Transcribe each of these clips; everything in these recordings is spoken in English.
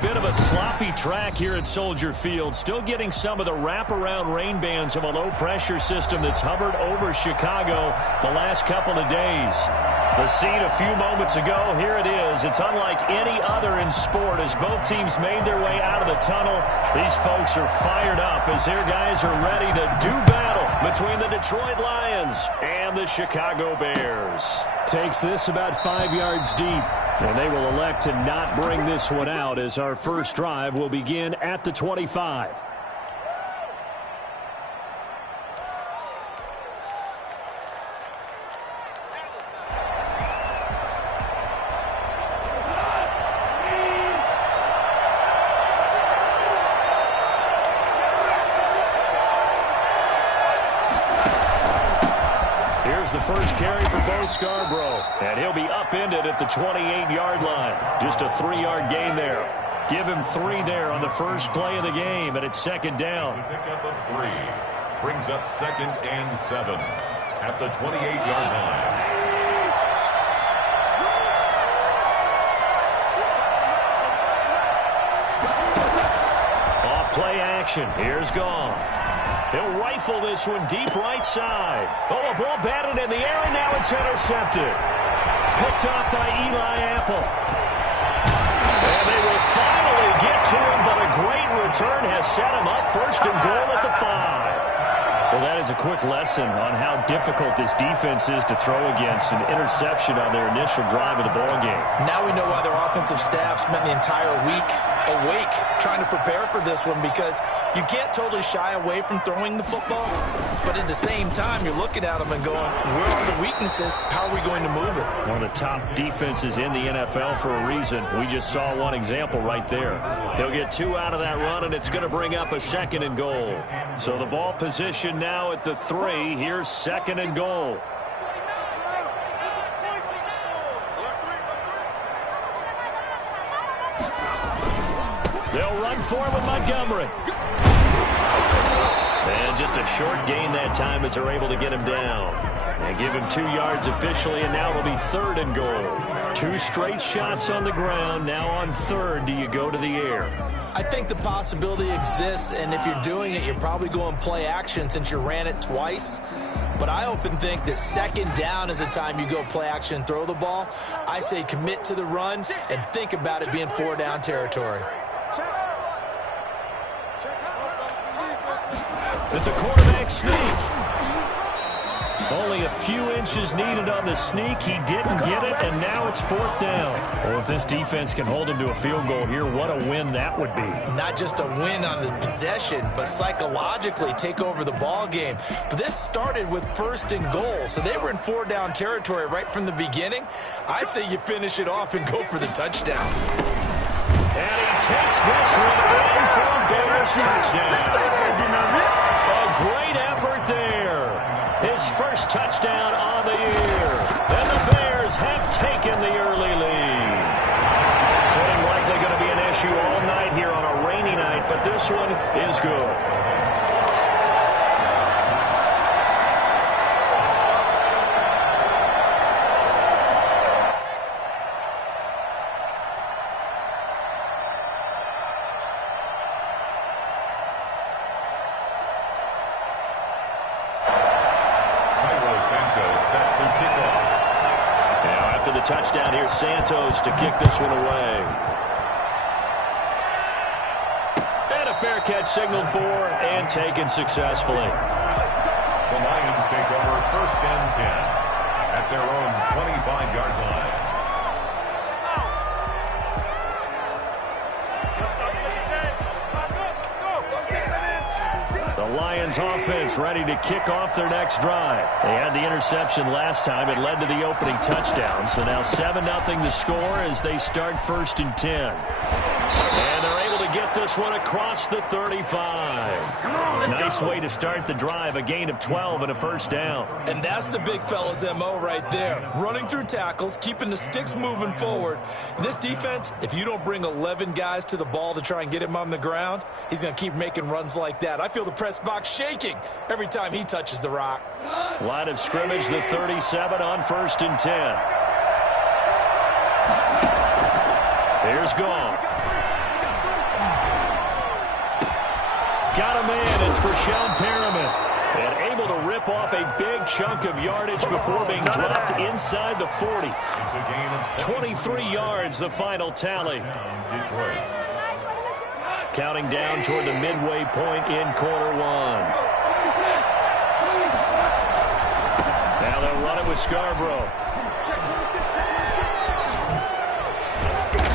Bit of a sloppy track here at Soldier Field. Still getting some of the wraparound rain bands of a low-pressure system that's hovered over Chicago the last couple of days. The scene a few moments ago, here it is. It's unlike any other in sport as both teams made their way out of the tunnel. These folks are fired up as their guys are ready to do battle between the Detroit Lions and the Chicago Bears. Takes this about 5 yards deep. And they will elect to not bring this one out as our first drive will begin at the 25. The first carry for Bo Scarborough, and he'll be upended at the 28-yard line. Just a 3-yard gain there. Give him 3 there on the first play of the game, and it's second down. Pickup of 3 brings up 2nd and 7 at the 28-yard line. Off play action. Here's Goff. He'll rifle this one deep right side. Oh, a ball batted in the air, and now it's intercepted. Picked off by Eli Apple. And they will finally get to him, but a great return has set him up first and goal at the 5. Well, that is a quick lesson on how difficult this defense is to throw against. An interception on their initial drive of the ball game. Now we know why their offensive staff spent the entire week awake trying to prepare for this one, because you can't totally shy away from throwing the football, but at the same time you're looking at them and going, where are the weaknesses? How are we going to move it? One of the top defenses in the NFL for a reason. We just saw one example right there. He'll get 2 out of that run, and it's going to bring up a 2nd and goal. So the ball position now at the 3. Here's 2nd and goal. They'll run for it with Montgomery. And just a short gain that time as they're able to get him down. And give him 2 yards officially, and now it'll be 3rd and goal. 2 straight shots on the ground. Now on 3rd, do you go to the air? I think the possibility exists, and if you're doing it, you're probably going play action since you ran it twice. But I often think that 2nd down is the time you go play action and throw the ball. I say commit to the run and think about it being 4-down territory. It's a quarterback sneak. Only a few inches needed on the sneak. He didn't get it, and now it's 4th down. Well, if this defense can hold him to a field goal here, what a win that would be. Not just a win on the possession, but psychologically take over the ball game. But this started with 1st and goal, so they were in 4-down territory right from the beginning. I say you finish it off and go for the touchdown. And he takes this one in for a Bears touchdown. A great effort there. His first touchdown on the year. And the Bears have taken the early lead. Footing likely going to be an issue all night here on a rainy night, but this one is good. Touchdown here, Santos to kick this one away. And a fair catch signaled for and taken successfully. The Lions take over 1st and 10 at their own 25-yard line. The Lions offense ready to kick off their next drive. They had the interception last time. It led to the opening touchdown. So now 7-0 the score as they start 1st and 10. And they're able to get this one across the 35. Nice way to start the drive. A gain of 12 and a 1st down. And that's the big fella's MO right there. Running through tackles, keeping the sticks moving forward. This defense, if you don't bring 11 guys to the ball to try and get him on the ground, he's going to keep making runs like that. I feel the press box shaking every time he touches the rock. Line of scrimmage, the 37 on 1st and 10. Here's Goff. got a man. It's for Sean Perriman. And able to rip off a big chunk of yardage before being dropped inside the 40. 23 yards, the final tally. Detroit. Counting down toward the midway point in quarter one. Now they'll run it with Scarborough.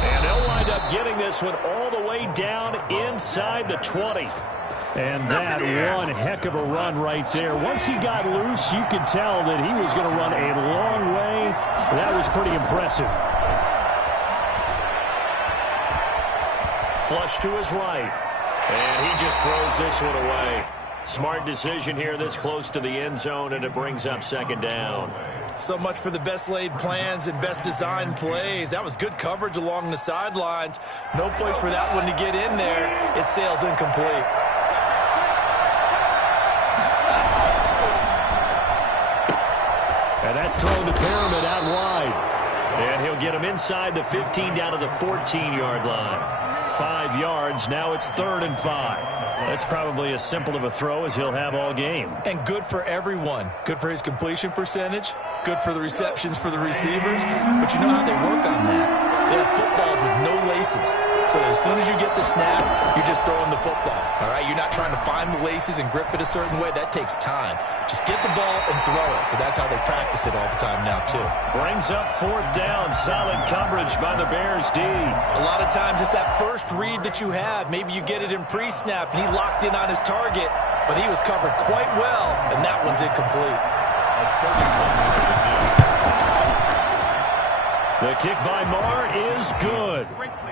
And they'll wind up getting this one all the way down inside the 20. And that one heck of a run right there. Once he got loose, you could tell that he was going to run a long way. That was pretty impressive. Flush to his right. And he just throws this one away. Smart decision here this close to the end zone, and it brings up second down. So much for the best laid plans and best designed plays. That was good coverage along the sidelines. No place for that one to get in there. It sails incomplete. And that's thrown to Perriman out wide. And he'll get him inside the 15 down to the 14-yard line. 5 yards. Now it's 3rd and 5. That's probably as simple of a throw as he'll have all game. And good for everyone. Good for his completion percentage. Good for the receptions for the receivers. But you know how they work on that. They have footballs with no laces. So as soon as you get the snap, you're just throwing the football. All right? You're not trying to find the laces and grip it a certain way. That takes time. Just get the ball and throw it. So that's how they practice it all the time now, too. Brings up 4th down. Solid coverage by the Bears D. A lot of times it's that first read that you have. Maybe you get it in pre-snap, and he locked in on his target, but he was covered quite well, and that one's incomplete. The kick by Marr is good.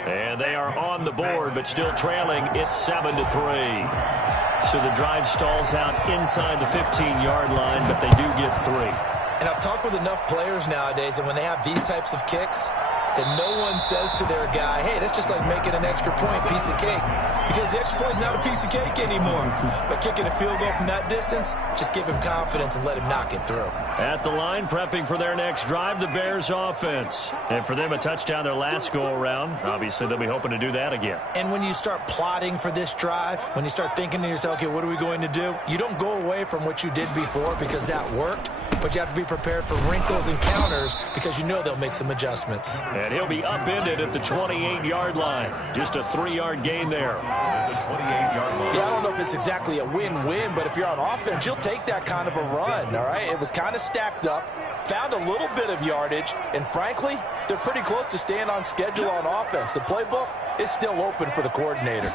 And they are on the board, but still trailing. It's 7-3. So the drive stalls out inside the 15-yard line, but they do get 3. And I've talked with enough players nowadays, and when they have these types of kicks, that no one says to their guy, hey, that's just like making an extra point, piece of cake. Because the extra point is not a piece of cake anymore. But kicking a field goal from that distance, just give him confidence and let him knock it through. At the line, prepping for their next drive, the Bears offense. And for them, a touchdown their last go-around. Obviously, they'll be hoping to do that again. And when you start plotting for this drive, when you start thinking to yourself, okay, what are we going to do? You don't go away from what you did before because that worked. But you have to be prepared for wrinkles and counters because you know they'll make some adjustments. And he'll be upended at the 28-yard line. Just a 3-yard gain there. At the 28-yard line. Yeah, I don't know if it's exactly a win-win, but if you're on offense, you'll take that kind of a run, all right? It was kind of stacked up, found a little bit of yardage, and frankly, they're pretty close to staying on schedule on offense. The playbook is still open for the coordinator.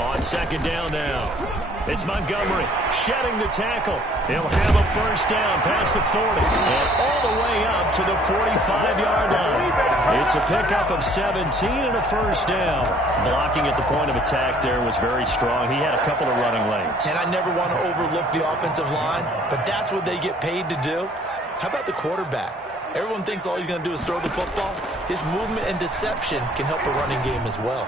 On second down now. It's Montgomery shedding the tackle. He'll have a first down past the 40 and all the way up to the 45-yard line. It's a pickup of 17 and a first down. Blocking at the point of attack there was very strong. He had a couple of running lanes. And I never want to overlook the offensive line, but that's what they get paid to do. How about the quarterback? Everyone thinks all he's going to do is throw the football. His movement and deception can help a running game as well.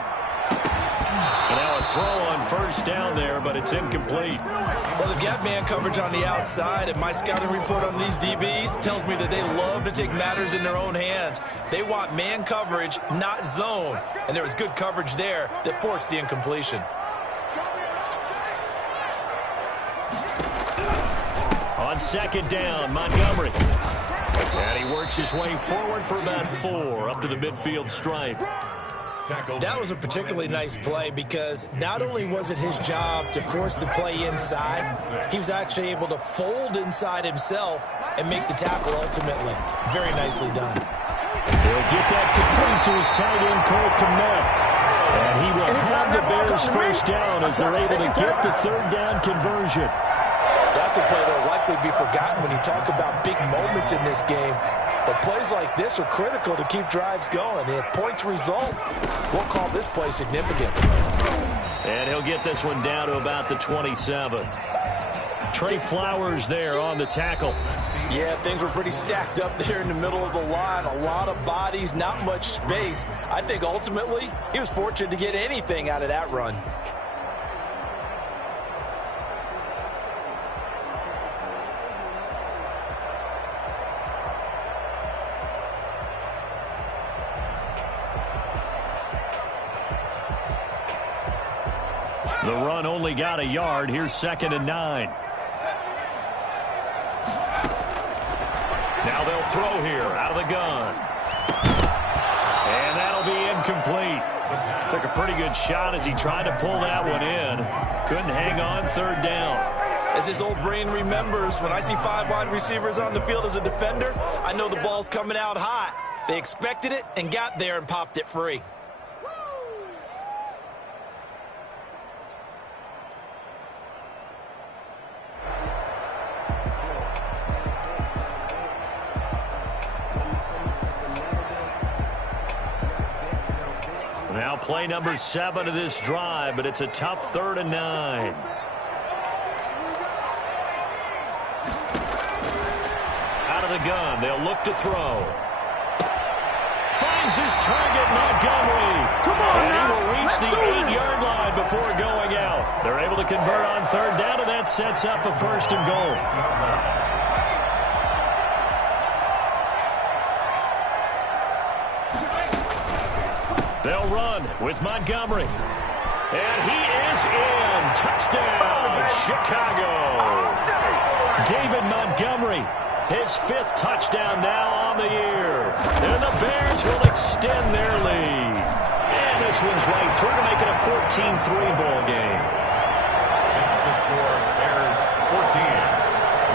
And now a throw on first down there, but it's incomplete. Well, they've got man coverage on the outside, and my scouting report on these DBs tells me that they love to take matters in their own hands. They want man coverage, not zone. And there was good coverage there that forced the incompletion. On second down, Montgomery. And he works his way forward for about 4 up to the midfield stripe. That was a particularly nice play because not only was it his job to force the play inside, he was actually able to fold inside himself and make the tackle ultimately. Very nicely done. He'll get that complete to his tight end, Cole Kmet. And he will have the Bears first down as they're able to get the third down conversion. That's a play that will likely be forgotten when you talk about big moments in this game. But plays like this are critical to keep drives going. And if points result, we'll call this play significant. And he'll get this one down to about the 27. Trey Flowers there on the tackle. Yeah, things were pretty stacked up there in the middle of the line. A lot of bodies, not much space. I think ultimately he was fortunate to get anything out of that run. The run only got a yard. Here's 2nd and 9. Now they'll throw here out of the gun. And that'll be incomplete. Took a pretty good shot as he tried to pull that one in. Couldn't hang on, 3rd down. As his old brain remembers, when I see 5 wide receivers on the field as a defender, I know the ball's coming out hot. They expected it and got there and popped it free. Now play number 7 of this drive, but it's a tough 3rd and 9. Out of the gun, they'll look to throw. Finds his target, Montgomery. And he will reach the 8-yard line before going out. They're able to convert on 3rd down, and that sets up a 1st and goal. They'll run with Montgomery. And he is in. Touchdown, Chicago. David Montgomery, his 5th touchdown now on the year. And the Bears will extend their lead. And this one's right through to make it a 14-3 ball game. That's the score. Bears 14.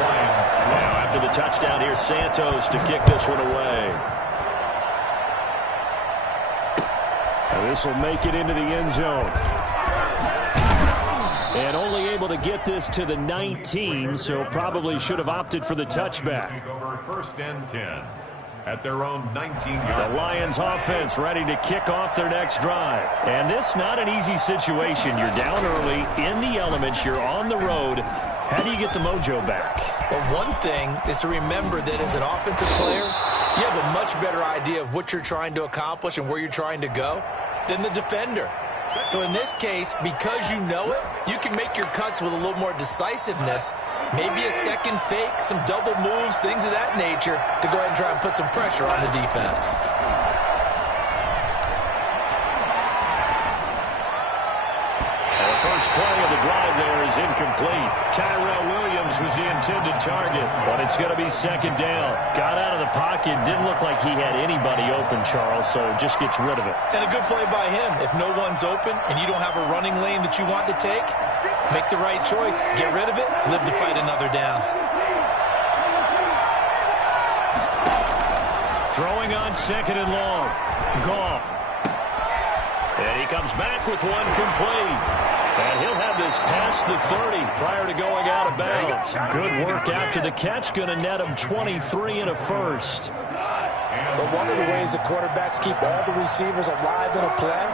Lions. Now after the touchdown, here's Santos to kick this one away. This will make it into the end zone. And only able to get this to the 19, so probably should have opted for the touchback. Over 1st and 10 at their own 19-yard line. The Lions offense ready to kick off their next drive. And this not an easy situation. You're down early, in the elements, you're on the road. How do you get the mojo back? Well, one thing is to remember that as an offensive player, you have a much better idea of what you're trying to accomplish and where you're trying to go than the defender. So in this case, because you know it, you can make your cuts with a little more decisiveness, maybe a second fake, some double moves, things of that nature, to go ahead and try and put some pressure on the defense. The first play of the drive there is incomplete. Tyrell Williams was the intended target, but it's going to be 2nd down. Got out of the pocket, didn't look like he had anybody open, Charles, so just gets rid of it. And a good play by him. If no one's open and you don't have a running lane that you want to take, make the right choice. Get rid of it, live to fight another down. Throwing on 2nd and long. Goff. And he comes back with one complete. And he'll have this past the 30 prior to going out of bounds. Good work after the catch. Going to net him 23 and a 1st. But one of the ways the quarterbacks keep all the receivers alive in a play,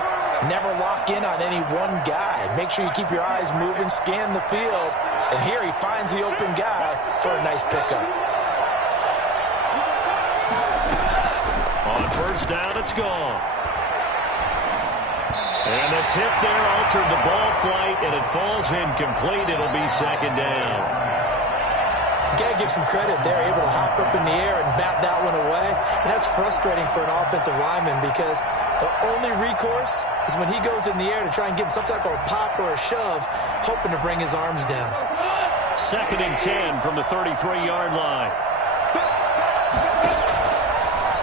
never lock in on any one guy. Make sure you keep your eyes moving, scan the field. And here he finds the open guy for a nice pickup. On 1st down, it's gone. And the tip there altered the ball flight, and it falls incomplete. It'll be 2nd down. You got to give some credit. They're able to hop up in the air and bat that one away. And that's frustrating for an offensive lineman because the only recourse is when he goes in the air to try and give him some type of a pop or a shove, hoping to bring his arms down. 2nd and 10 from the 33-yard line.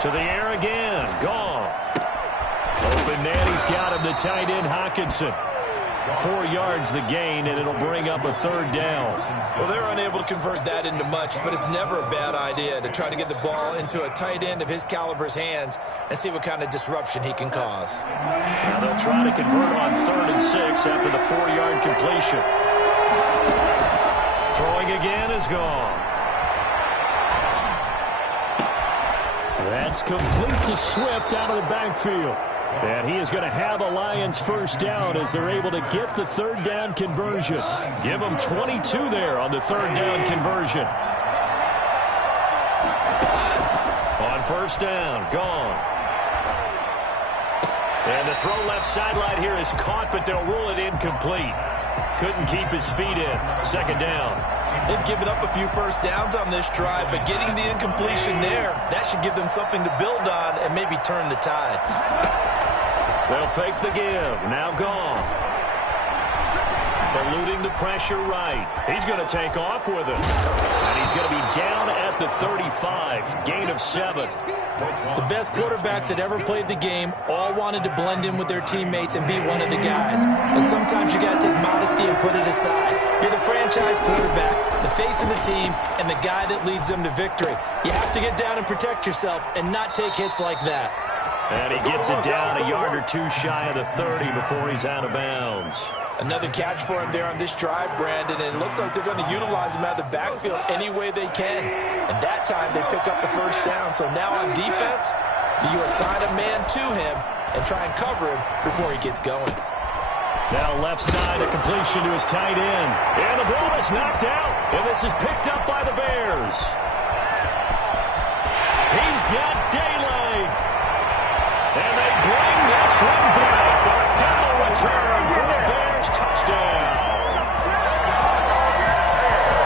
To the air again. Goff. Open man, he's got him, the tight end, Hockenson. 4 yards the gain, and it'll bring up a 3rd down. Well, they're unable to convert that into much, but it's never a bad idea to try to get the ball into a tight end of his caliber's hands and see what kind of disruption he can cause. Now they'll try to convert on 3rd and 6 after the 4-yard completion. Throwing again is gone. That's complete to Swift out of the backfield. And he is going to have a Lions 1st down as they're able to get the 3rd down conversion. Give them 22 there on the 3rd down conversion. On 1st down, gone. And the throw left sideline here is caught, but they'll rule it incomplete. Couldn't keep his feet in. 2nd down. They've given up a few 1st downs on this drive, but getting the incompletion there, that should give them something to build on and maybe turn the tide. They'll fake the give. Now gone. eluding the pressure right. He's going to take off with it. And he's going to be down at the 35. Gain of 7. The best quarterbacks that ever played the game all wanted to blend in with their teammates and be one of the guys. But sometimes you got to take modesty and put it aside. You're the franchise quarterback, the face of the team, and the guy that leads them to victory. You have to get down and protect yourself and not take hits like that. And he gets it down a yard or two shy of the 30 before he's out of bounds. Another catch for him there on this drive, Brandon, and it looks like they're going to utilize him out of the backfield any way they can. And that time they pick up the first down. So now on defense, you assign a man to him and try and cover him before he gets going. Now left side, a completion to his tight end. And the ball is knocked out, and this is picked up by the Bears. He's got daylight. And they bring this one back. A fumble return for the Bears. Touchdown.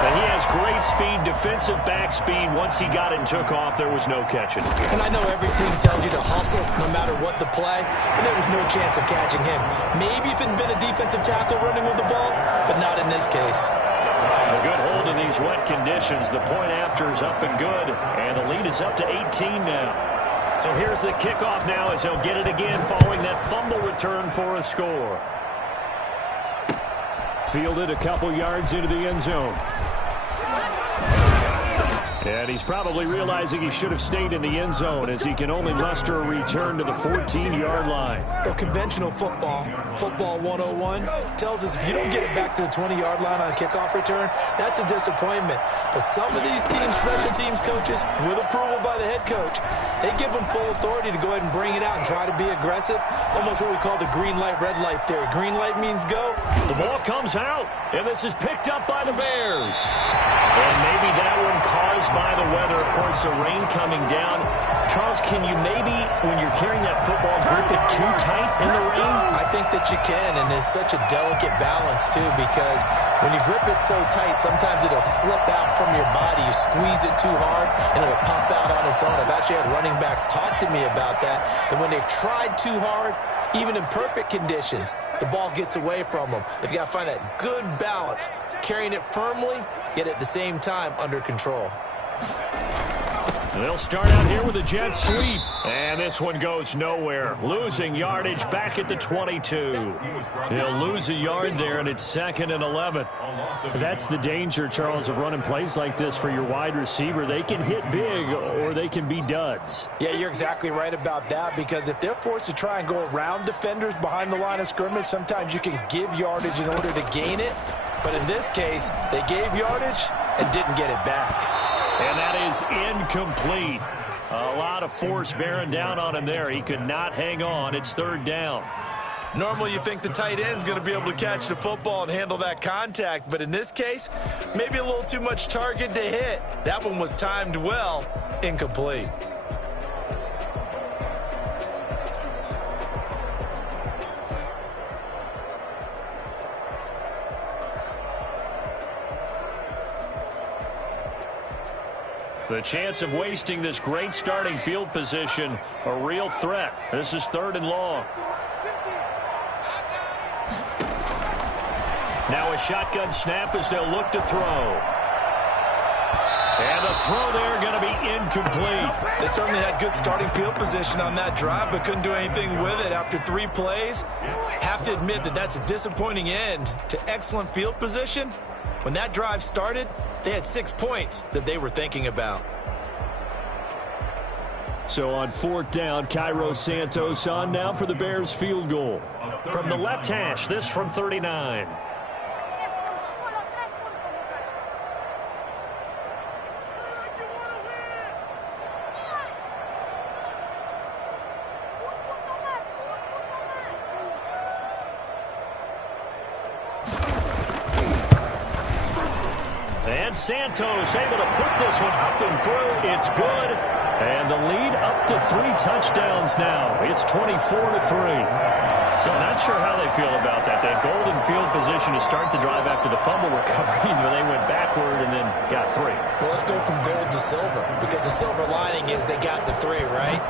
And he has great speed, defensive back speed. Once he got it and took off, there was no catching. And I know every team tells you to hustle no matter what the play, but there was no chance of catching him. Maybe if it had been a defensive tackle running with the ball, but not in this case. A good hold in these wet conditions. The point after is up and good, and the lead is up to 18 now. So here's the kickoff now as he'll get it again following that fumble return for a score. Fielded a couple yards into the end zone. And he's probably realizing he should have stayed in the end zone as he can only muster a return to the 14-yard line. Well, conventional football 101, tells us if you don't get it back to the 20-yard line on a kickoff return, that's a disappointment. But some of these teams, special teams coaches, with approval by the head coach, they give them full authority to go ahead and bring it out and try to be aggressive, almost what we call the green light, red light theory. Green light means go. The ball comes out, and this is picked up by the Bears. And maybe that one caused by the weather, of course, the rain coming down. Charles, can you maybe, when you're carrying that football, grip it too tight in the rain? I think that you can, and it's such a delicate balance, too, because when you grip it so tight, sometimes it'll slip out from your body. You squeeze it too hard, and it'll pop out on its own. I've actually had running backs talk to me about that when they've tried too hard, even in perfect conditions, the ball gets away from them. They've got to find that good balance, carrying it firmly, yet at the same time under control. They'll start out here with a jet sweep. And this one goes nowhere. Losing yardage back at the 22. They'll lose a yard there, and it's 2nd and 11. That's the danger, Charles, of running plays like this for your wide receiver. They can hit big, or they can be duds. Yeah, you're exactly right about that, because if they're forced to try and go around defenders behind the line of scrimmage, sometimes you can give yardage in order to gain it. But in this case, they gave yardage and didn't get it back. And that is incomplete. A lot of force bearing down on him there. He could not hang on. It's 3rd down. Normally you think the tight end's going to be able to catch the football and handle that contact, but in this case, maybe a little too much target to hit. That one was timed well, incomplete. The chance of wasting this great starting field position, a real threat. This is 3rd and long. Now a shotgun snap as they'll look to throw. And the throw there going to be incomplete. They certainly had good starting field position on that drive, but couldn't do anything with it after 3 plays. Have to admit that that's a disappointing end to excellent field position. When that drive started, they had 6 points that they were thinking about. So on 4th down, Cairo Santos on now for the Bears field goal. From the left hash, this from 39. And Santos able to put this one up and through. It's good. And the lead up to 3 touchdowns now. It's 24-3. So not sure how they feel about that. They had golden field position to start the drive after the fumble recovery, but they went backward and then got 3. Well, let's go from gold to silver, because the silver lining is they got the 3, right?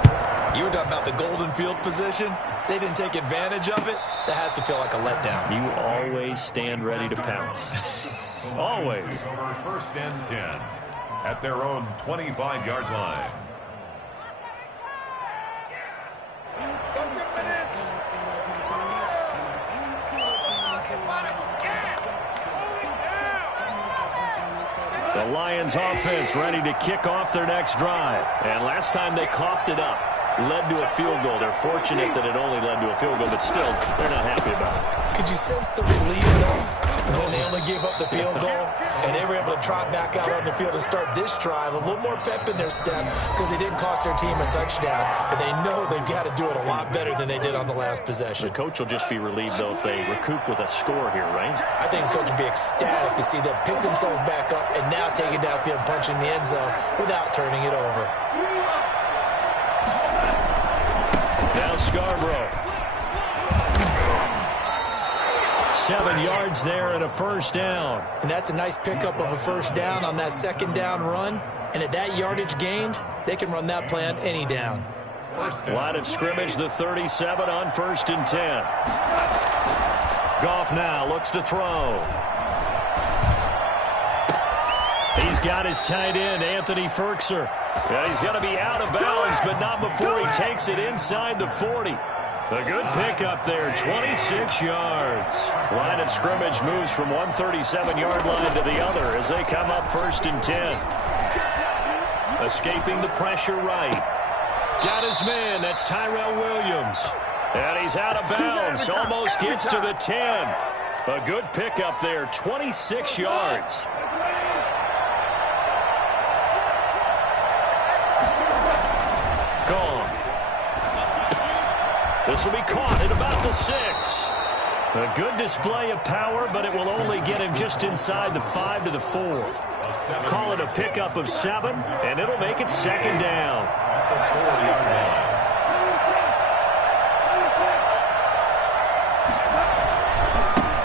You were talking about the golden field position. They didn't take advantage of it. that has to feel like a letdown. You always stand ready to pounce. Always. Over 1st and 10 at their own 25-yard line. The Lions offense ready to kick off their next drive. And last time they coughed it up, led to a field goal. They're fortunate that it only led to a field goal, but still, they're not happy about it. Could you sense the relief, though, when they only gave up the field goal and they were able to trot back out on the field and start this drive? A little more pep in their step because they didn't cost their team a touchdown, and they know they've got to do it a lot better than they did on the last possession. The coach will just be relieved, though, if they recoup with a score here, right? I think the coach will be ecstatic to see them pick themselves back up and now take it downfield and punch in the end zone without turning it over. Now Scarborough. 7 yards there and a first down. And that's a nice pickup of a first down on that second down run. And at that yardage gained, they can run that play on any down. Line of scrimmage, the 37 on 1st and 10. Goff now looks to throw. He's got his tight end, Anthony Ferkser. Yeah, he's going to be out of bounds, but not before he takes it inside the 40. A good pickup there, 26 yards. Line of scrimmage moves from one 37-yard line to the other as they come up 1st and 10. Escaping the pressure right. Got his man, that's Tyrell Williams. And he's out of bounds, almost gets to the 10. A good pickup there, 26 yards. Gone. This will be caught at about the 6. A good display of power, but it will only get him just inside the 5 to the 4. Call it a pickup of 7, and it'll make it 2nd down.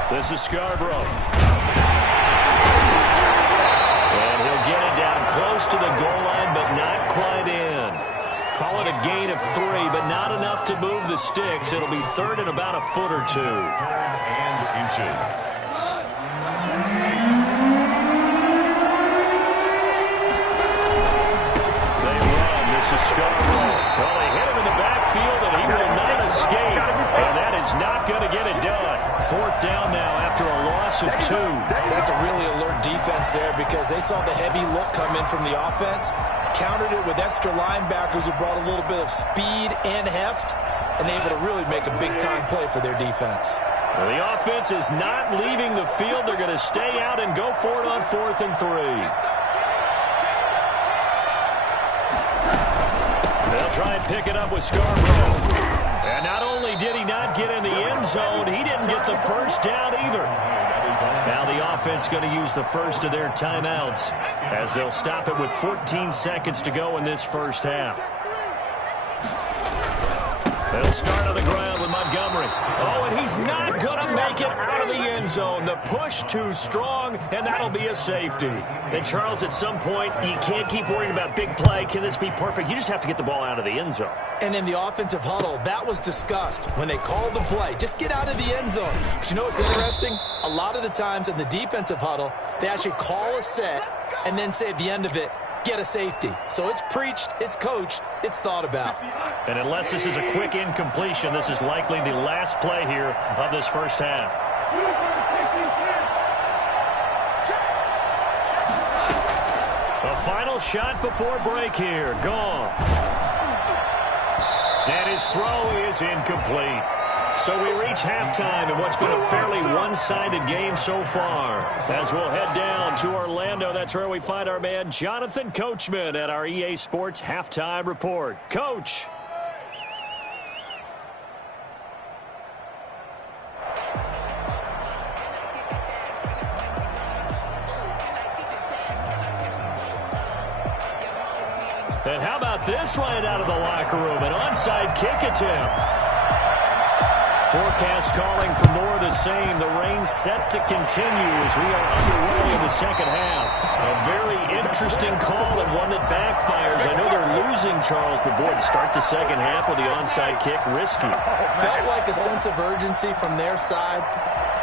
This is Scarborough. And he'll get it down close to the goal line, but not quite in. Call it a gain of 3, but not enough to move the sticks. It'll be 3rd and about a foot or 2. And inches. They run. This is Scarborough. Well, they hit him in the backfield, and he will not escape. And that is not going to get it done. 4th down now after a loss of 2. That's a really alert defense there because they saw the heavy look come in from the offense, countered it with extra linebackers who brought a little bit of speed and heft, and able to really make a big-time play for their defense. Well, the offense is not leaving the field. They're going to stay out and go for it on 4th and 3. They'll try and pick it up with Scarborough. And not only did he not get in the end zone, he didn't get the first down either. Now the offense going to use the first of their timeouts as they'll stop it with 14 seconds to go in this first half. They'll start on the ground with Montgomery. Oh, and he's not going to make it out of the end zone. The push too strong, and that'll be a safety. And, Charles, at some point, you can't keep worrying about big play. Can this be perfect? You just have to get the ball out of the end zone. And in the offensive huddle, that was discussed when they called the play. Just get out of the end zone. But you know what's interesting? A lot of the times in the defensive huddle, they actually call a set and then say at the end of it, get a safety. So it's preached, it's coached, it's thought about. And unless this is a quick incompletion, this is likely the last play here of this first half. A final shot before break here. Gone. And his throw is incomplete. So we reach halftime in what's been a fairly one-sided game so far. As we'll head down to Orlando, that's where we find our man Jonathan Coachman at our EA Sports Halftime Report. Coach. And how about this right out of the locker room? An onside kick attempt. Forecast calling for more of the same. The rain set to continue as we are underway in the second half. A very interesting call and one that backfires. I know they're losing, Charles, but boy, to start the second half with the onside kick, risky. Felt like a sense of urgency from their side,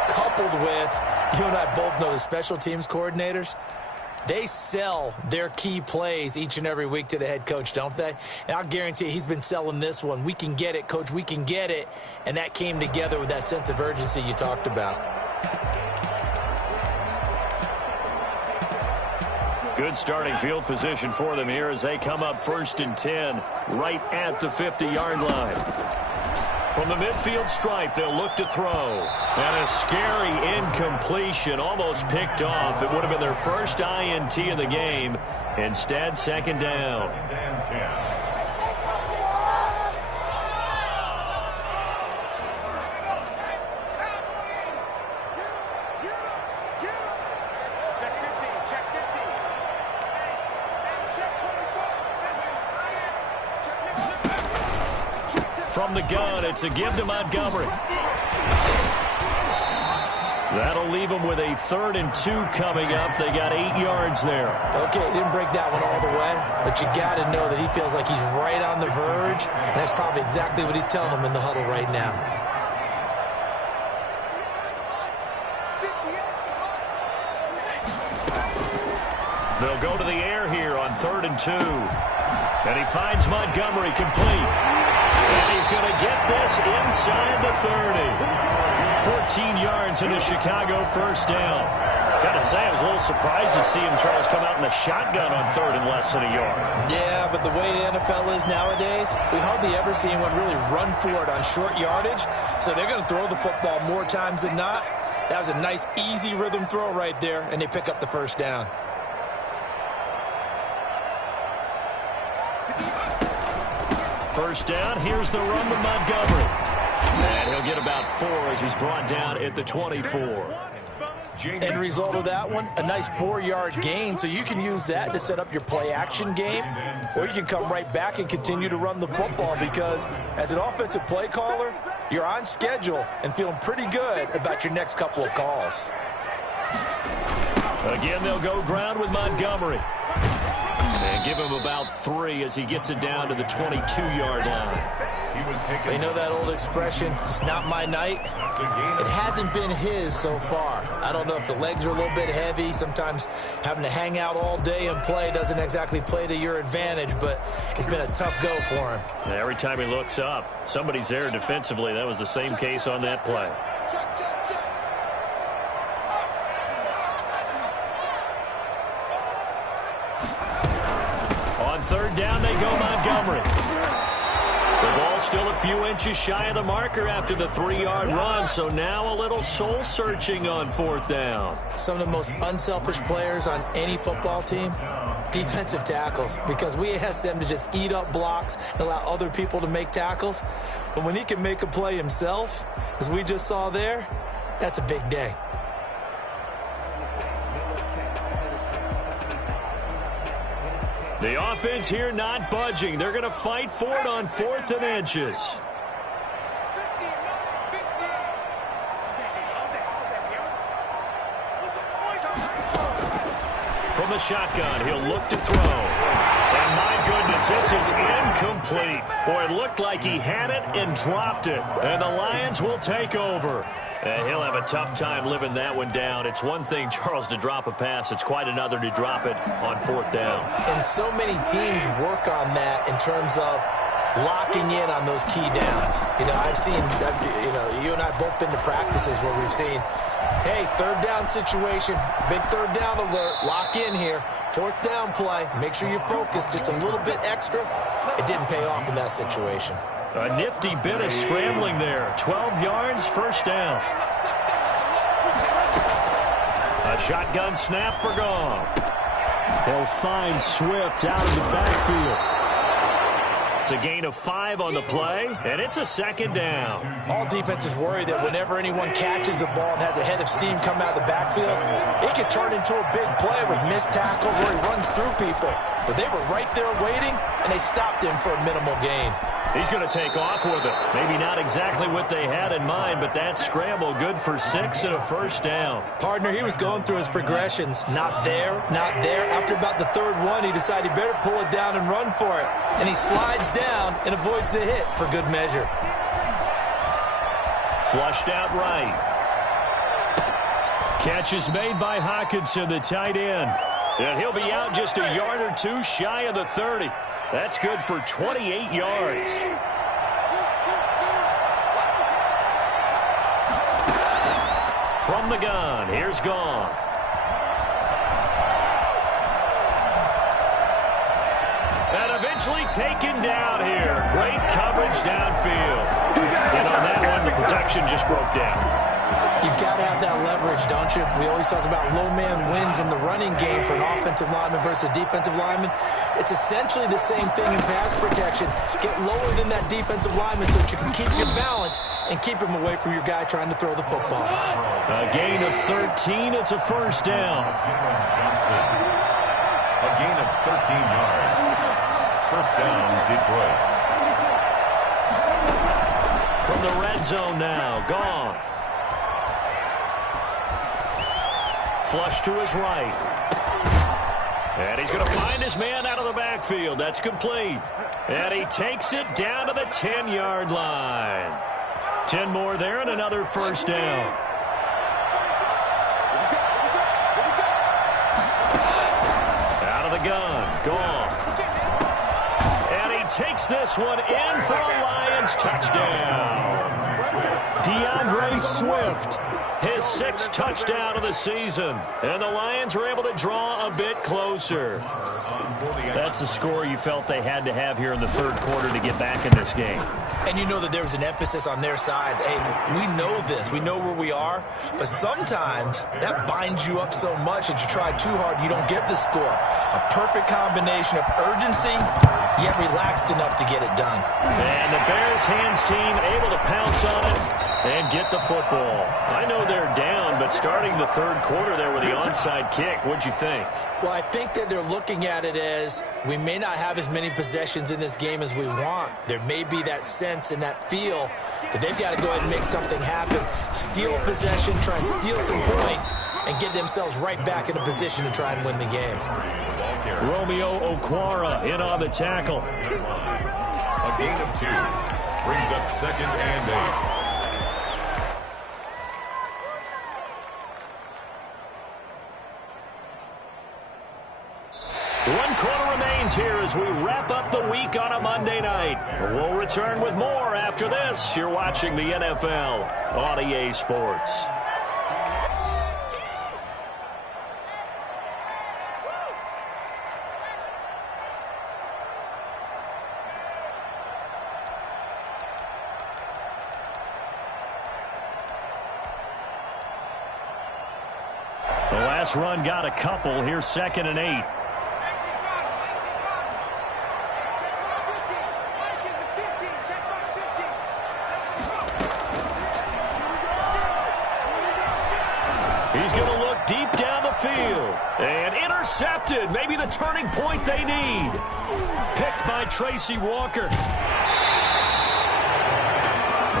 coupled with, you and I both know the special teams coordinators, they sell their key plays each and every week to the head coach, don't they? And I'll guarantee you he's been selling this one. We can get it, coach, we can get it. And that came together with that sense of urgency you talked about. Good starting field position for them here as they come up 1st and 10, right at the 50-yard line. From the midfield stripe, they'll look to throw. And a scary incompletion, almost picked off. It would have been their first INT of the game. Instead, second down. From the gun, it's a give to Montgomery. That'll leave them with a 3rd and 2 coming up. They got 8 yards there. Okay, didn't break that one all the way, but you got to know that he feels like he's right on the verge, and that's probably exactly what he's telling them in the huddle right now. They'll go to the air here on 3rd and 2. And he finds Montgomery complete. And he's going to get this inside the 30. 14 yards in the Chicago first down. Got to say, I was a little surprised to see him, Charles, come out in the shotgun on 3rd and less than a yard. Yeah, but the way the NFL is nowadays, we hardly ever see anyone really run for it on short yardage. So they're going to throw the football more times than not. That was a nice, easy rhythm throw right there, and they pick up the first down. First down, here's the run to Montgomery. And he'll get about 4 as he's brought down at the 24. End result of that one, a nice 4-yard gain, so you can use that to set up your play-action game, or you can come right back and continue to run the football because as an offensive play caller, you're on schedule and feeling pretty good about your next couple of calls. Again, they'll go ground with Montgomery. And give him about 3 as he gets it down to the 22-yard line. You know that old expression, it's not my night? It hasn't been his so far. I don't know if the legs are a little bit heavy. Sometimes having to hang out all day and play doesn't exactly play to your advantage, but it's been a tough go for him. And every time he looks up, somebody's there defensively. That was the same case on that play. On 3rd down, they go Montgomery. The ball's still a few inches shy of the marker after the 3-yard run, so now a little soul-searching on 4th down. Some of the most unselfish players on any football team, defensive tackles, because we ask them to just eat up blocks and allow other people to make tackles. But when he can make a play himself, as we just saw there, that's a big day. The offense here not budging. They're going to fight for it on 4th and inches. From the shotgun, he'll look to throw. And my goodness, this is incomplete. Boy, it looked like he had it and dropped it. And the Lions will take over. And he'll have a tough time living that one down. It's one thing, Charles, to drop a pass. It's quite another to drop it on 4th down. And so many teams work on that in terms of locking in on those key downs. You know, I've seen, you and I both been to practices where we've seen, hey, 3rd down situation, big 3rd down alert, lock in here. 4th down play, make sure you focus just a little bit extra. It didn't pay off in that situation. A nifty bit of scrambling there. 12 yards, first down. A shotgun snap for Goff. They'll find Swift out of the backfield. It's a gain of 5 on the play, and it's a second down. All defenses worry that whenever anyone catches the ball and has a head of steam come out of the backfield, it can turn into a big play with missed tackles where he runs through people. But they were right there waiting, and they stopped him for a minimal gain. He's going to take off with it. Maybe not exactly what they had in mind, but that scramble good for 6 and a first down. Partner, he was going through his progressions. Not there, not there. After about the third one, he decided he better pull it down and run for it. And he slides down and avoids the hit for good measure. Flushed out right. Catch is made by Hawkinson, the tight end. And he'll be out just a yard or two shy of the 30. That's good for 28 yards. From the gun, here's Goff. And eventually taken down here. Great coverage downfield. And on that one, the protection just broke down. You've got to have that leverage, don't you? We always talk about low man wins in the running game for an offensive lineman versus a defensive lineman. It's essentially the same thing in pass protection. Get lower than that defensive lineman so that you can keep your balance and keep him away from your guy trying to throw the football. A gain of 13. It's a first down. A gain of 13 yards. First down, Detroit. From the red zone now, Goff. Flush to his right. And he's going to find his man out of the backfield. That's complete. And he takes it down to the 10-yard line. 10 more there and another first down. Out of the gun, Goff. And he takes this one in for a Lions touchdown. DeAndre Swift. His 6th touchdown of the season. And the Lions are able to draw a bit closer. That's a score you felt they had to have here in the third quarter to get back in this game. And you know that there was an emphasis on their side. Hey, we know this. We know where we are. But sometimes that binds you up so much that you try too hard, you don't get the score. A perfect combination of urgency, yet relaxed enough to get it done. And the Bears hands team able to pounce on it and get the football. I know they're down, but starting the third quarter there with the onside kick, what'd you think? Well, I think that they're looking at it as we may not have as many possessions in this game as we want. There may be that sense and that feel that they've got to go ahead and make something happen, steal a possession, try and steal some points, and get themselves right back in a position to try and win the game. Romeo Okwara in on the tackle. A gain of 2. Brings up 2nd and 8. One quarter remains here as we wrap up the week on a Monday night. We'll return with more after this. You're watching the NFL on EA Sports. The last run got a couple. Here's 2nd and 8. He's going to look deep down the field. And intercepted. Maybe the turning point they need. Picked by Tracy Walker.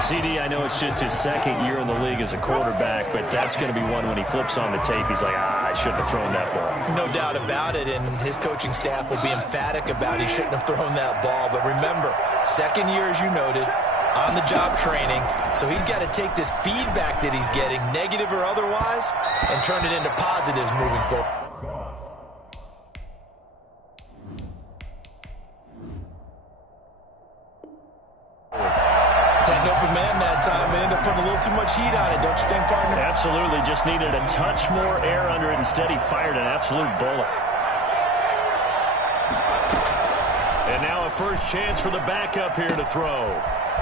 CD, I know it's just his 2nd year in the league as a quarterback, but that's going to be one when he flips on the tape. He's like, I shouldn't have thrown that ball. No doubt about it, and his coaching staff will be emphatic about he shouldn't have thrown that ball. But remember, 2nd year, as you noted, on-the-job training. So he's got to take this feedback that he's getting, negative or otherwise, and turn it into positives moving forward. Had an open man that time and ended up putting a little too much heat on it, don't you think, partner? Absolutely. Just needed a touch more air under it. Instead, he fired an absolute bullet. And now a first chance for the backup here to throw.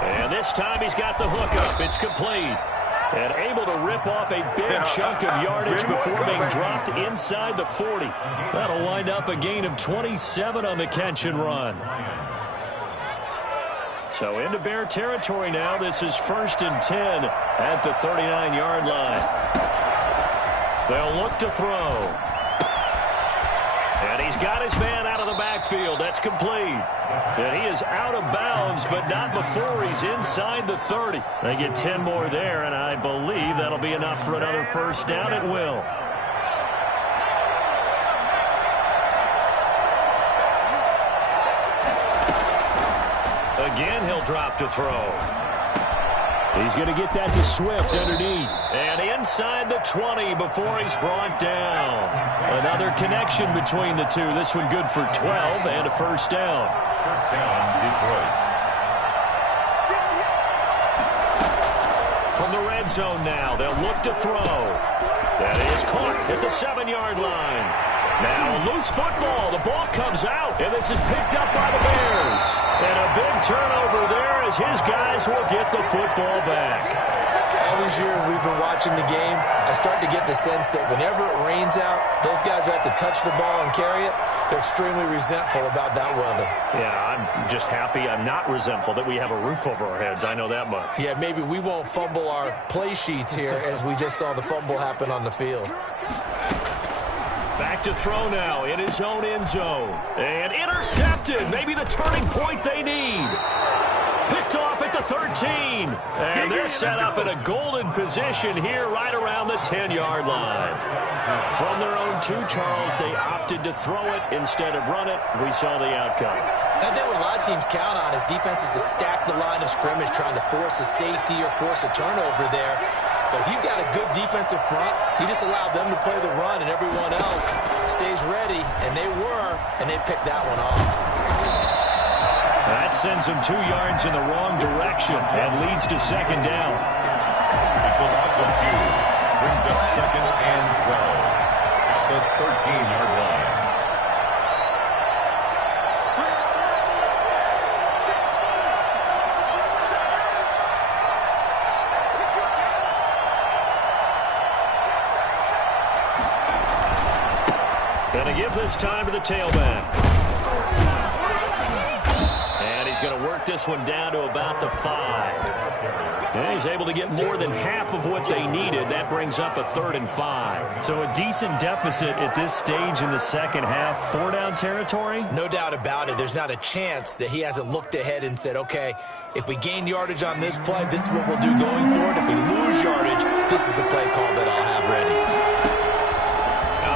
And this time he's got the hook up. It's complete. And able to rip off a big chunk of yardage before being dropped inside the 40. That'll wind up a gain of 27 on the catch and run. So into Bear territory now. This is 1st and 10 at the 39-yard line. They'll look to throw. And he's He's got his man out of the backfield. That's complete. And he is out of bounds, but not before he's inside the 30. They get 10 more there, and I believe that'll be enough for another first down at will. Again, he'll drop to throw. He's going to get that to Swift underneath. And inside the 20 before he's brought down. Another connection between the two. This one good for 12 and a first down. First down, Detroit. From the red zone now, they'll look to throw. That is caught at the 7-yard line. Now a loose football. The ball comes out, and this is picked up by the Bears. And a big turnover there as his guys will get the football back. All these years we've been watching the game, I start to get the sense that whenever it rains out, those guys who have to touch the ball and carry it, they're extremely resentful about that weather. Yeah, I'm just happy I'm not resentful that we have a roof over our heads. I know that much. Yeah, maybe we won't fumble our play sheets here as we just saw the fumble happen on the field. Back to throw now in his own end zone. And intercepted. Maybe the turning point they need. Picked off at the 13. And they're set up in a golden position here right around the 10-yard line. From their own 2, Charles, they opted to throw it instead of run it. We saw the outcome. I think what a lot of teams count on is defenses to stack the line of scrimmage, trying to force a safety or force a turnover there. But if you've got a good defensive front, you just allow them to play the run, and everyone else stays ready, and they were, and they picked that one off. That sends them 2 yards in the wrong direction and leads to second down. It's a loss of 2. Brings up second and 12 at the 13-yard line. Going to give this time to the tailback. And he's going to work this one down to about the 5. And he's able to get more than half of what they needed. That brings up a 3rd and 5. So a decent deficit at this stage in the second half. 4-down territory? No doubt about it. There's not a chance that he hasn't looked ahead and said, okay, if we gain yardage on this play, this is what we'll do going forward. If we lose yardage, this is the play call that I'll have ready.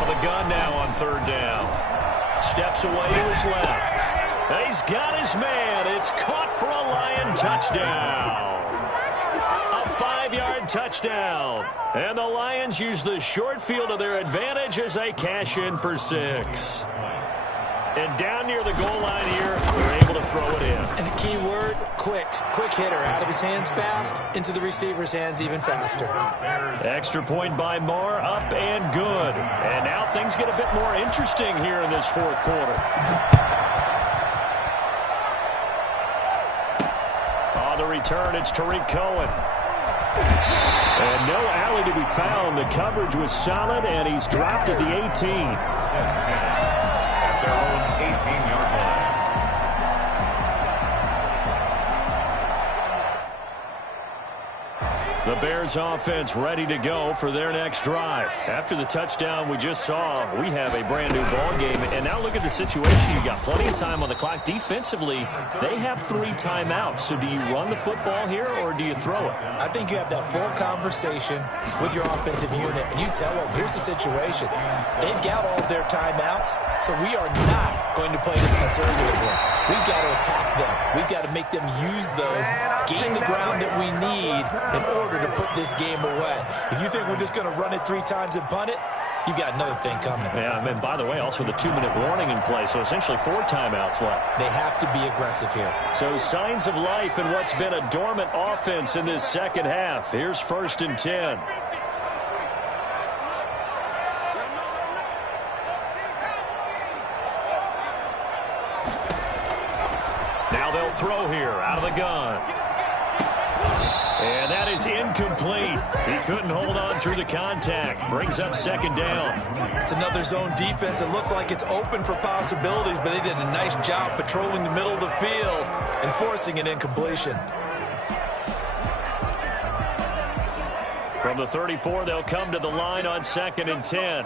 The gun now on 3rd down. Steps away to his left. And he's got his man. It's caught for a Lion touchdown. A 5-yard touchdown. And the Lions use the short field to their advantage as they cash in for 6. And down near the goal line here, they're able to throw it in. And the key word, quick. Quick hitter. Out of his hands fast, into the receiver's hands even faster. Extra point by Moore, up and good. And now things get a bit more interesting here in this 4th quarter. On the return, it's Tariq Cohen. And no alley to be found. The coverage was solid, and he's dropped at the 18. Their own 18-yard line. The Bears offense ready to go for their next drive. After the touchdown we just saw, we have a brand new ball game. And now look at the situation. You got plenty of time on the clock. Defensively, they have 3 timeouts. So do you run the football here or do you throw it? I think you have that full conversation with your offensive unit, and you tell them, here's the situation. They've got all of their timeouts, so we are not going to play this conservatively. We've got to attack them. We've got to make them use those, gain the ground that we need in order to put this game away. If you think we're just going to run it 3 times and punt it, you've got another thing coming. Yeah, and by the way, also the 2-minute warning in play, so essentially 4 timeouts left. They have to be aggressive here. So signs of life in what's been a dormant offense in this second half. Here's 1st and 10. Now they'll throw here out of the gun. And that is incomplete. He couldn't hold on through the contact. Brings up second down. It's another zone defense. It looks like it's open for possibilities, but they did a nice job patrolling the middle of the field and forcing an incompletion. From the 34, they'll come to the line on 2nd and 10.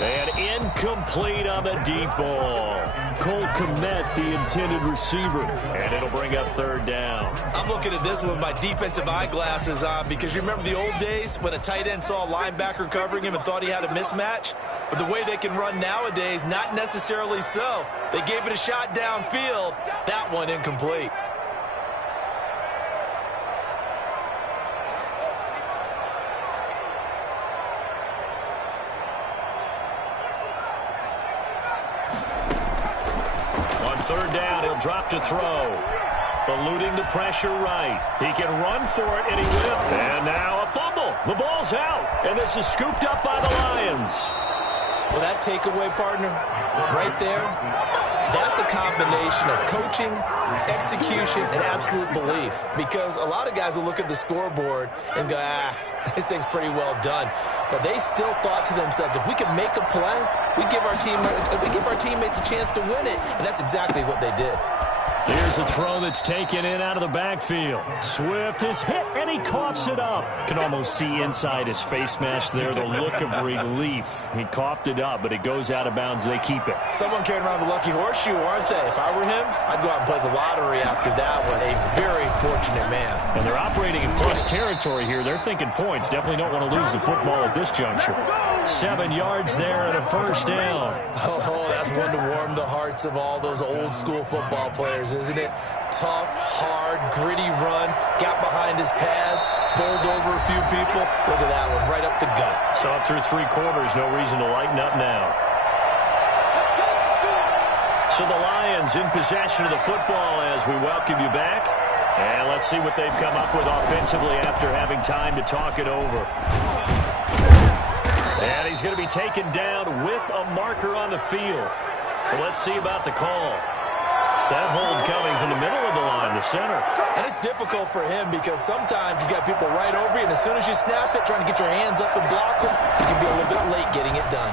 And incomplete on the deep ball. Cole Kmet, the intended receiver. And it'll bring up third down. I'm looking at this with my defensive eyeglasses on because you remember the old days when a tight end saw a linebacker covering him and thought he had a mismatch? But the way they can run nowadays, not necessarily so. They gave it a shot downfield. That one incomplete. Third down, he'll drop to throw. Eluding the pressure right. He can run for it, and he will. And now a fumble. The ball's out, and this is scooped up by the Lions. Well, that takeaway, partner, right there, that's a combination of coaching, execution, and absolute belief. Because a lot of guys will look at the scoreboard and go, this thing's pretty well done. But they still thought to themselves, if we can make a play, we give our teammates a chance to win it. And that's exactly what they did. Here's a throw that's taken in out of the backfield. Swift is hit, and he coughs it up. Can almost see inside his face mask there, the look of relief. He coughed it up, but it goes out of bounds. They keep it. Someone carrying around the lucky horseshoe, aren't they? If I were him, I'd go out and play the lottery after that one. A very fortunate man. And they're operating in plus territory here. They're thinking points. Definitely don't want to lose the football at this juncture. 7 yards there and a first down. Oh, that's one to warm the hearts of all those old school football players, isn't it? Tough, hard, gritty run, got behind his pads, bowled over a few people. Look at that one, right up the gut. Saw it through 3 quarters, no reason to lighten up now. So the Lions in possession of the football as we welcome you back. And let's see what they've come up with offensively after having time to talk it over. And he's going to be taken down with a marker on the field. So let's see about the call. That hold coming from the middle of the line, the center. And it's difficult for him because sometimes you've got people right over you, and as soon as you snap it, trying to get your hands up and block them, you can be a little bit late getting it done.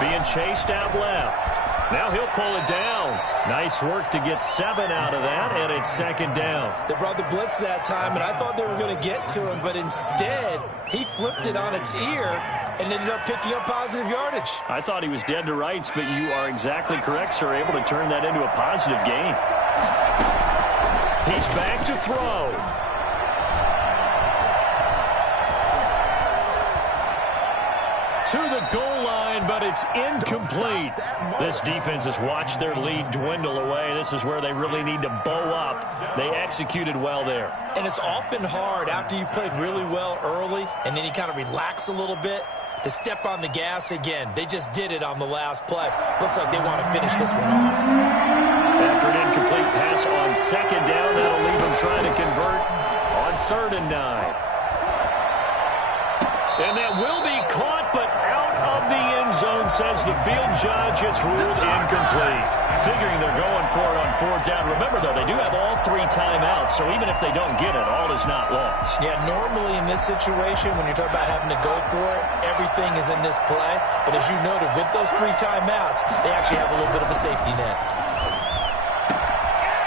Being chased out left. Now he'll pull it down. Nice work to get 7 out of that, and it's second down. They brought the blitz that time, and I thought they were going to get to him, but instead, he flipped it on its ear and ended up picking up positive yardage. I thought he was dead to rights, but you are exactly correct, sir. Able to turn that into a positive gain. He's back to throw. To the goal line, but it's incomplete. This defense has watched their lead dwindle away. This is where they really need to bow up. They executed well there. And it's often hard after you've played really well early and then you kind of relax a little bit to step on the gas again. They just did it on the last play. Looks like they want to finish this one off. After an incomplete pass on second down, that'll leave them trying to convert on 3rd and 9. And that will be caught, but out of the end zone, says the field judge. It's ruled incomplete. Figuring they're going for it on 4th down. Remember, though, they do have all 3 timeouts, so even if they don't get it, all is not lost. Yeah, normally in this situation, when you're talking about having to go for it, everything is in this play. But as you noted, with those 3 timeouts, they actually have a little bit of a safety net.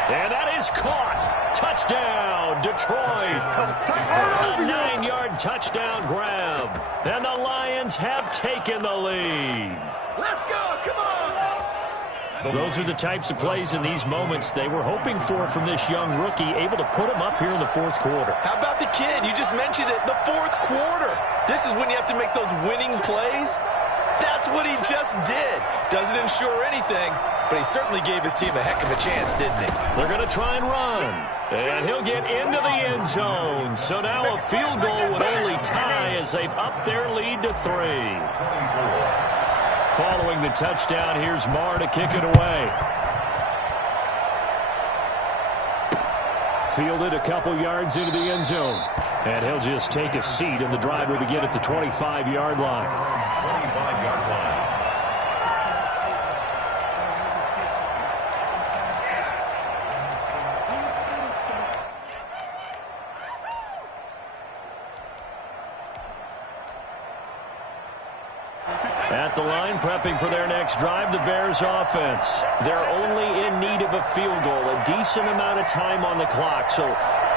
And that is caught. Touchdown, Detroit. A 9-yard touchdown grab. And the Lions have taken the lead. Let's go, come on! Those are the types of plays in these moments they were hoping for from this young rookie, able to put him up here in the 4th quarter. How about the kid? You just mentioned it, the 4th quarter. This is when you have to make those winning plays. That's what he just did. Doesn't ensure anything, but he certainly gave his team a heck of a chance, didn't he? They're going to try and run. And he'll get into the end zone. So now a field goal would only tie as they've upped their lead to 3. Following the touchdown, here's Marr to kick it away. Fielded a couple yards into the end zone. And he'll just take a seat, and the drive will begin at the 25-yard line. 25-yard line. At the line, prepping for their next drive, the Bears offense. They're only in need of a field goal, a decent amount of time on the clock. So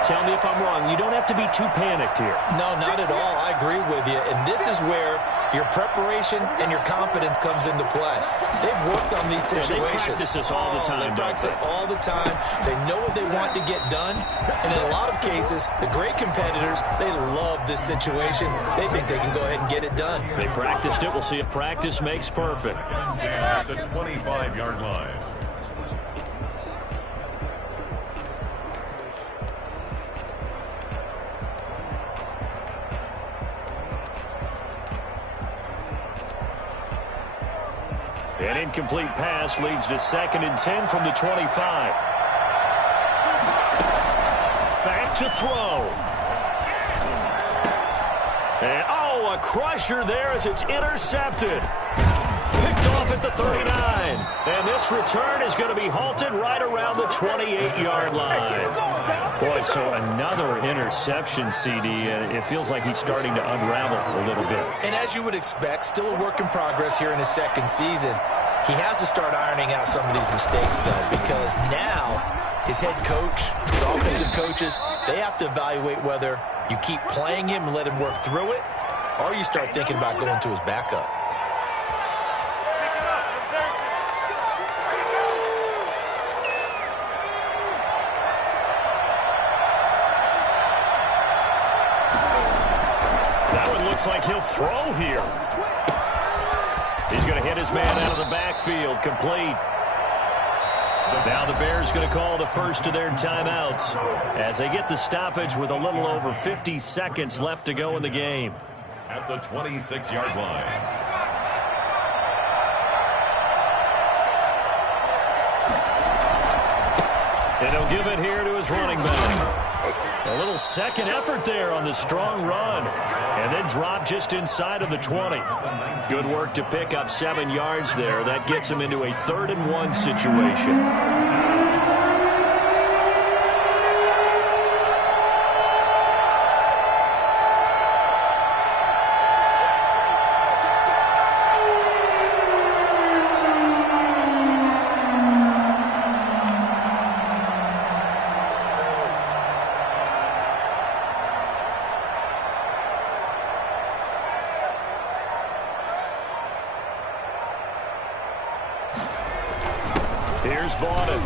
tell me if I'm wrong. You don't have to be too panicked here. No, not at all. I agree with you. And this is where your preparation and your confidence comes into play. They've worked on these situations. They practice this all the time. They practice it all the time. They know what they want to get done. And in a lot of cases, the great competitors, they love this situation. They think they can go ahead and get it done. They practiced it. We'll see if practice makes perfect. At the 25-yard line. An incomplete pass leads to 2nd and 10 from the 25. Back to throw. And, a crusher there as it's intercepted. Picked off at the 39. And this return is going to be halted right around the 28-yard line. Boy, so another interception, CD. It feels like he's starting to unravel a little bit. And as you would expect, still a work in progress here in his second season. He has to start ironing out some of these mistakes, though, because now his head coach, his offensive coaches, they have to evaluate whether you keep playing him and let him work through it, or you start thinking about going to his backup. That one looks like he'll throw here. He's going to hit his man out of the backfield, complete. Now the Bears going to call the first of their timeouts as they get the stoppage with a little over 50 seconds left to go in the game. At the 26-yard line. And he'll give it here to his running back. A little second effort there on the strong run. And then drop just inside of the 20. Good work to pick up 7 yards there. That gets him into a 3rd and 1 situation. Here's Bowden.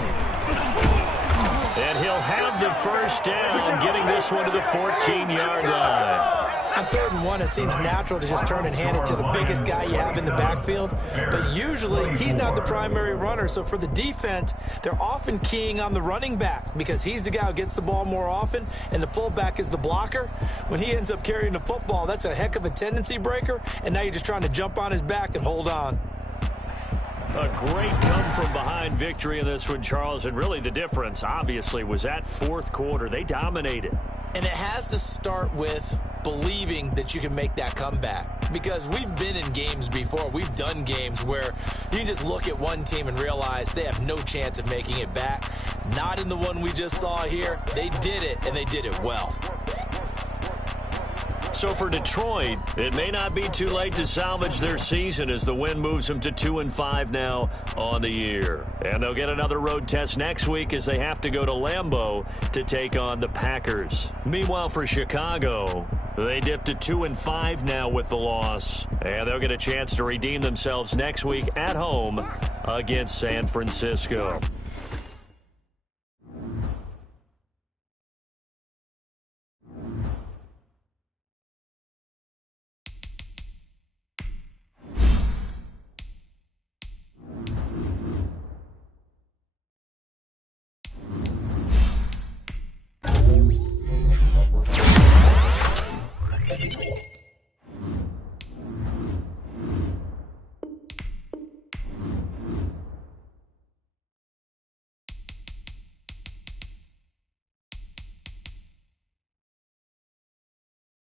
And he'll have the first down, getting this one to the 14-yard line. On 3rd and 1, it seems natural to just turn and hand it to the biggest guy you have in the backfield. But usually, he's not the primary runner. So for the defense, they're often keying on the running back because he's the guy who gets the ball more often, and the fullback is the blocker. When he ends up carrying the football, that's a heck of a tendency breaker, and now you're just trying to jump on his back and hold on. A great come-from-behind victory in this one, Charles, and really the difference, obviously, was that 4th quarter. They dominated. And it has to start with believing that you can make that comeback. Because we've been in games before. We've done games where you can just look at one team and realize they have no chance of making it back. Not in the one we just saw here. They did it, and they did it well. So for Detroit, it may not be too late to salvage their season as the win moves them to 2-5 now on the year. And they'll get another road test next week as they have to go to Lambeau to take on the Packers. Meanwhile, for Chicago, they dipped to 2-5 now with the loss. And they'll get a chance to redeem themselves next week at home against San Francisco.